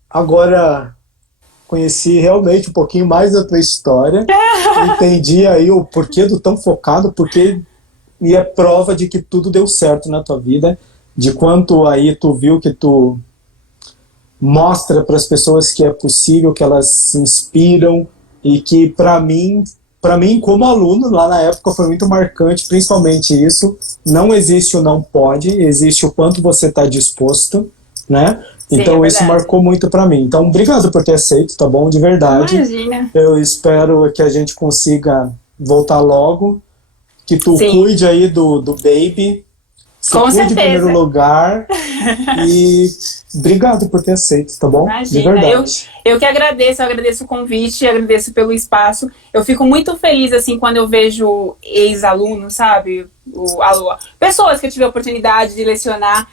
Agora... Conheci realmente um pouquinho mais da tua história, entendi aí o porquê do tão focado, e é prova de que tudo deu certo na tua vida, de quanto aí tu viu que tu mostra para as pessoas que é possível, que elas se inspiram, e que para mim como aluno, lá na época foi muito marcante, principalmente isso, não existe o não pode, existe o quanto você está disposto, né? Sim, então isso marcou muito pra mim. Então obrigado por ter aceito, tá bom? De verdade. Imagina. Eu espero que a gente consiga voltar logo, que tu cuide aí do baby, se cuide em primeiro lugar. E obrigado por ter aceito, tá bom? Imagina. De verdade. Eu que agradeço, o convite, agradeço pelo espaço. Eu fico muito feliz, assim, quando eu vejo ex-alunos, sabe? Pessoas que eu tive a oportunidade de lecionar,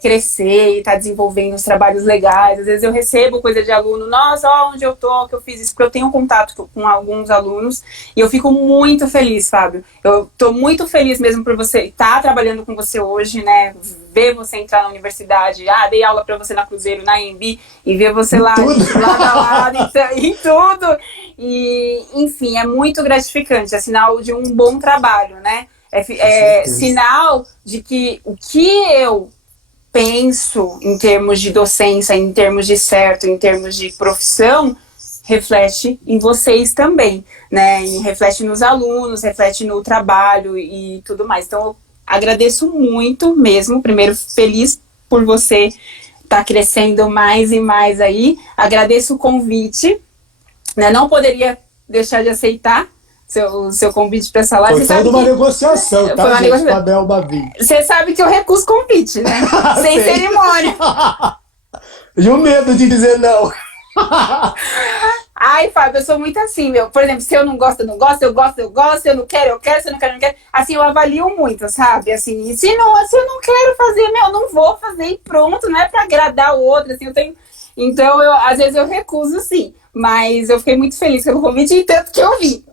crescer e estar desenvolvendo os trabalhos legais. Às vezes eu recebo coisa de aluno, nossa, ó, onde eu tô, que eu fiz isso, porque eu tenho contato com alguns alunos e eu fico muito feliz, Fábio. Eu tô muito feliz mesmo por você estar trabalhando com você hoje, né? Ver você entrar na universidade, dei aula pra você na Cruzeiro, na EMB, e ver você lá, lado a lado, em tudo. E, enfim, é muito gratificante, é sinal de um bom trabalho, né? É sinal de que o que eu penso em termos de docência, em termos de certo, em termos de profissão, reflete em vocês também, né? E reflete nos alunos, reflete no trabalho e tudo mais. Então, eu agradeço muito mesmo. Primeiro, feliz por você estar crescendo mais e mais aí. Agradeço o convite, né? Não poderia deixar de aceitar seu convite para essa live. Foi toda uma negociação, tá, gente? Fabel Babi. Você sabe que eu recuso convite, né? Sem cerimônia. E o medo de dizer não. Ai, Fábio, eu sou muito assim, meu. Por exemplo, se eu não gosto, eu não gosto, eu gosto, eu gosto, eu não quero, eu quero, se eu não quero, eu não quero. Assim, eu avalio muito, sabe? Assim, se eu não quero fazer, eu não vou fazer e pronto, não é pra agradar o outro, assim, eu tenho... Então, às vezes eu recuso, sim. Mas eu fiquei muito feliz pelo convite e tanto que eu vi.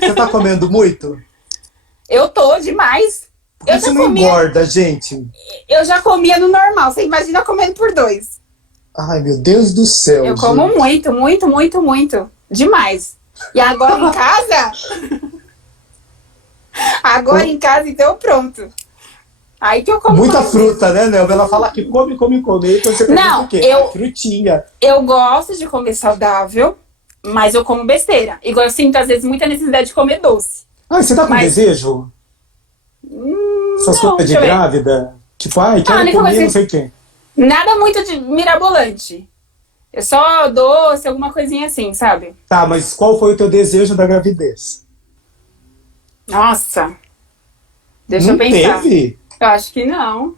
Você tá comendo muito? Eu tô demais. Porque você não engorda, gente. Eu já comia no normal. Você imagina comendo por 2. Ai, meu Deus do céu. Eu como muito, muito, muito, muito. Demais. E agora em casa... Agora em casa, então pronto. Aí que eu como muita mais. Fruta, né, Nelma? Ela fala que come. E você pergunta o quê? Frutinha. Eu gosto de comer saudável, mas eu como besteira. Igual eu sinto, às vezes, muita necessidade de comer doce. Você tá com desejo? Essas coisas de grávida? Tipo, quero comer não sei o quê. Nada muito de mirabolante. É só doce, alguma coisinha assim, sabe? Tá, mas qual foi o teu desejo da gravidez? Nossa. Deixa eu pensar. Teve? Eu acho que não.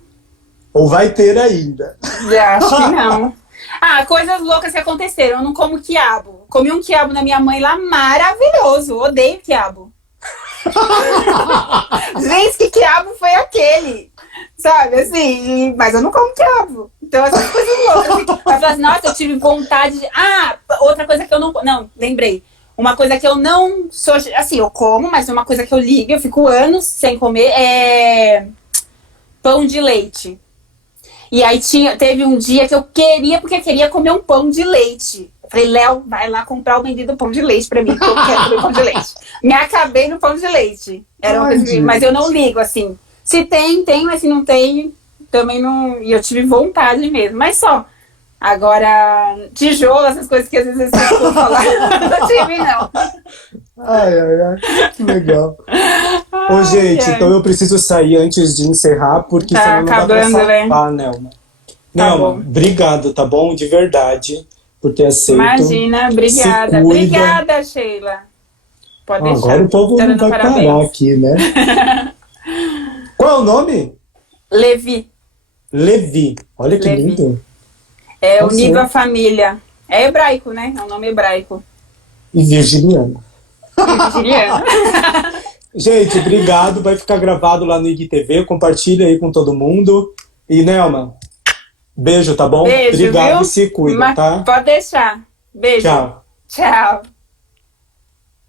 Ou vai ter ainda? Eu acho que não. Coisas loucas que aconteceram. Eu não como quiabo. Comi um quiabo na minha mãe lá, maravilhoso. Odeio quiabo. Gente, que quiabo foi aquele? Sabe, assim, mas eu não como quiabo. Então, essas coisas loucas. Assim, vai falar assim, nossa, eu tive vontade de... outra coisa que eu não... Não, lembrei. Uma coisa que eu não sou... Assim, eu como, mas uma coisa que eu ligo, eu fico anos sem comer, é pão de leite. E aí teve um dia que eu queria comer um pão de leite. Eu falei, Léo, vai lá comprar o bendito pão de leite pra mim, porque eu quero comer pão de leite. Me acabei no pão de leite. Era uma coisa, mas eu não ligo, assim. Se tem, mas se não tem, também não... E eu tive vontade mesmo, mas só. Agora, tijolo, essas coisas que às vezes eu estou falando, não tive, não. Ai, que legal. Ô, gente, então eu preciso sair antes de encerrar, porque senão não dá pra salvar, Nelma. Nelma, obrigado, tá bom? De verdade, por ter aceito. Imagina, obrigada. Obrigada, Sheila. Pode deixar. Agora o povo não vai parar aqui, né? Qual é o nome? Levi. Levi. Olha que lindo. É unido à família. É hebraico, né? É um nome hebraico. E virginiano. Gente, obrigado. Vai ficar gravado lá no IGTV. Compartilha aí com todo mundo. E, Nelma, beijo, tá bom? Beijo, obrigado, viu? E se cuida, tá? Pode deixar. Beijo. Tchau. Tchau.